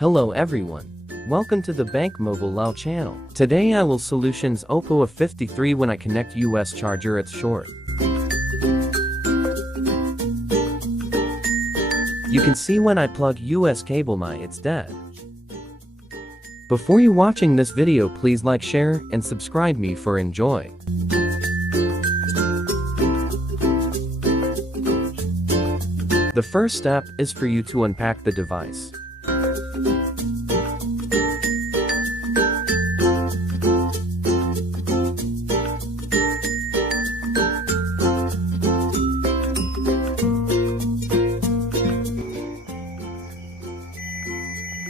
Hello everyone. Welcome to the Bank Mobile Lao channel. Today I will solutions OPPO A53 when I connect US charger it's short. You can see when I plug US cable it's dead. Before you watching this video please like, share and subscribe me for enjoy. The first step is for you to unpack the device.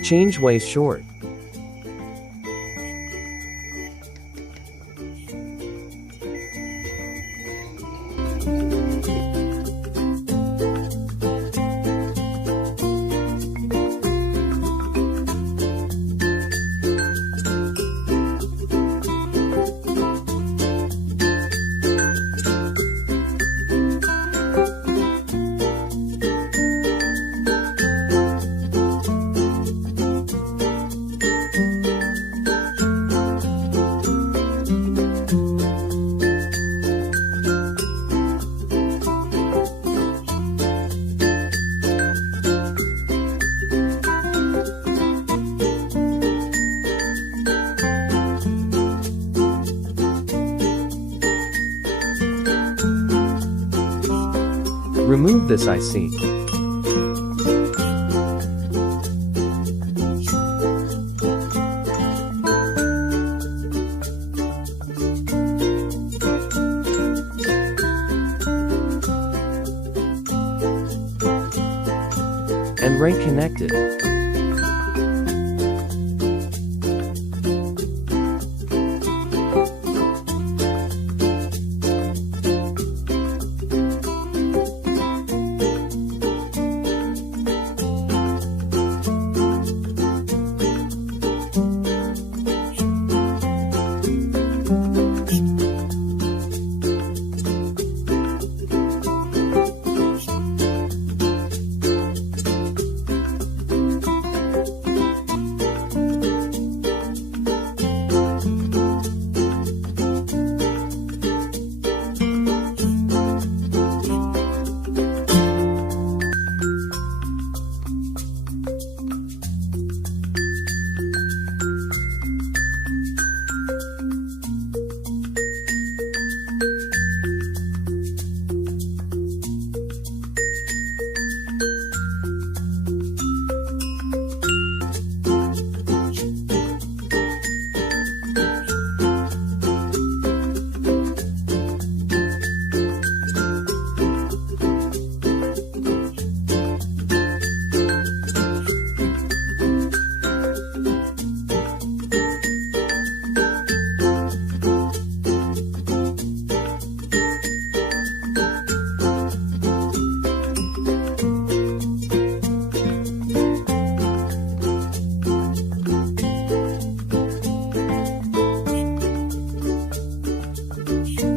Change ways short. Remove this IC. And reconnect it.